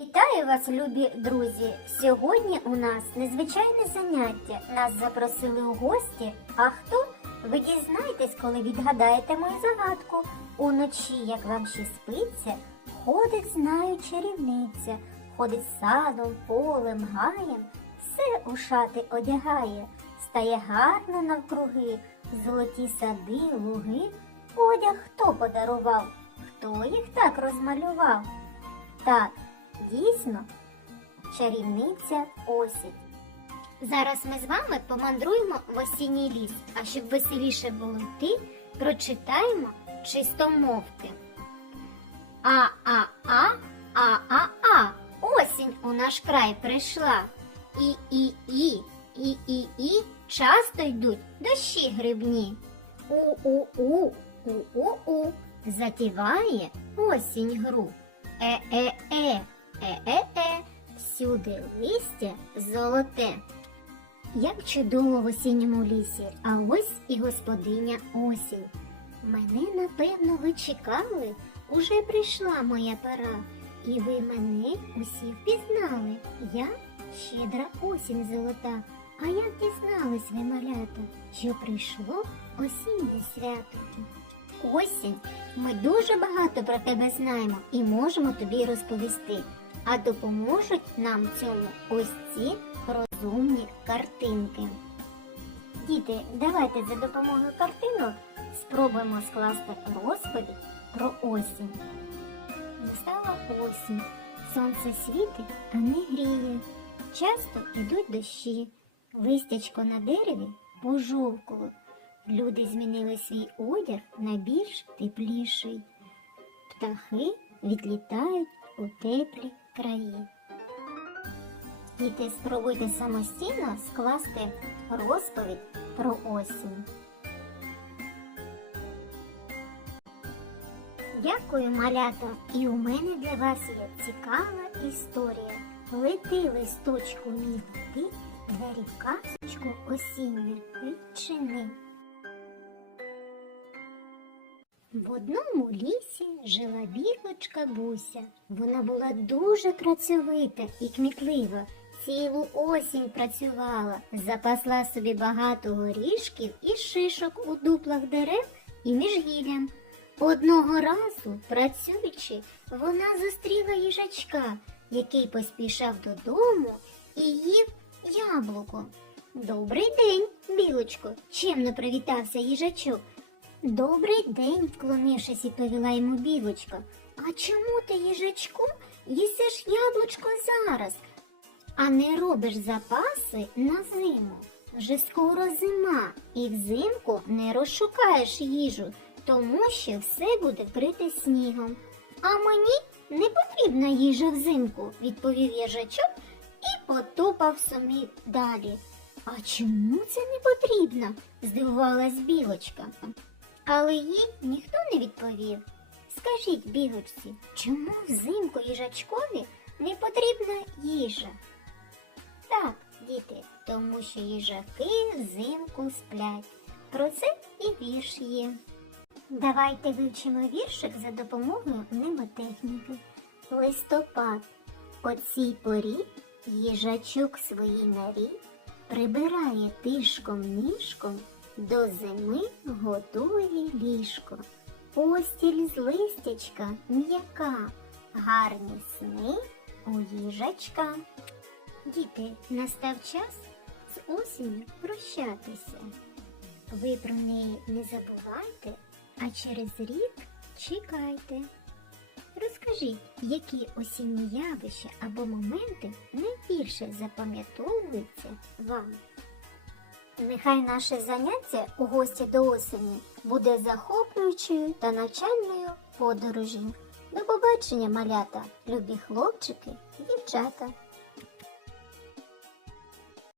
Вітаю вас, любі друзі! Сьогодні у нас незвичайне заняття. Нас запросили у гості. А хто? Ви дізнаєтесь, коли відгадаєте мою загадку. Уночі, як вам ще спиться, ходить, знаю, чарівниця, ходить садом, полем, гаєм, все у шати одягає, стає гарно навкруги, золоті сади, луги. Одяг хто подарував? Хто їх так розмалював? Так, дійсно, чарівниця осінь. Зараз ми з вами помандруємо в осінній ліс, а щоб веселіше було йти, прочитаємо чистомовки. А-а-а, а-а-а, осінь у наш край прийшла. І-і-і, і-і-і, часто йдуть дощі грибні. У-у-у, у-у-у, затіває осінь гру. Е-е-е, е-е-е, всюди листя золоте. Як чудово в осінньому лісі, а ось і господиня осінь. Мене, напевно, ви чекали, уже прийшла моя пора, і ви мене усі впізнали. Я щедра осінь золота. А як дізнались ви, малята, що прийшло осіннє свято? Осінь, ми дуже багато про тебе знаємо і можемо тобі розповісти. А допоможуть нам цьому ось ці розумні картинки. Діти, давайте за допомогою картинок спробуємо скласти розповідь про осінь. Настала осінь, сонце світить, а не гріє. Часто йдуть дощі, листячко на дереві пожовкло. Люди змінили свій одяг на більш тепліший. Птахи відлітають у теплі краї. Діти, спробуйте самостійно скласти розповідь про осінь. Дякую, малята! І у мене для вас є цікава історія. Лети листочку мій лети, двері казочку осінню відчини. В одному лісі жила білочка Буся. Вона була дуже працьовита і кмітлива. Цілу осінь працювала, запасла собі багато горішків і шишок у дуплах дерев і між гіллям. Одного разу, працюючи, вона зустріла їжачка, який поспішав додому і їв яблуко. Добрий день, білочко, чемно привітався їжачок. Добрий день, вклонившись і повіла йому білочка. А чому ти, їжачку, їсиш яблучко зараз, а не робиш запаси на зиму? Вже скоро зима, і взимку не розшукаєш їжу, тому що все буде вкрите снігом. А мені не потрібна їжа взимку, відповів їжачок і потупав собі далі. А чому це не потрібно? здивувалась білочка. Але їй ніхто не відповів. Скажіть, білочці, чому взимку їжачкові не потрібна їжа? Так, діти, тому що їжаки взимку сплять. Про це і вірш є. Давайте вивчимо віршик за допомогою мнемотехніки. Листопад. О цій порі їжачок своїй норі прибирає тишком ніжком, до зими готує ліжко. Постіль з листячка м'яка, гарні сни у їжачка. Діти, настав час з осінню прощатися. Ви про неї не забувайте, а через рік чекайте. Розкажіть, які осінні явища або моменти найбільше запам'ятовуються вам. Нехай наше заняття у гості до осені буде захоплюючою та навчальною подорожі. До побачення, малята, любі хлопчики дівчата.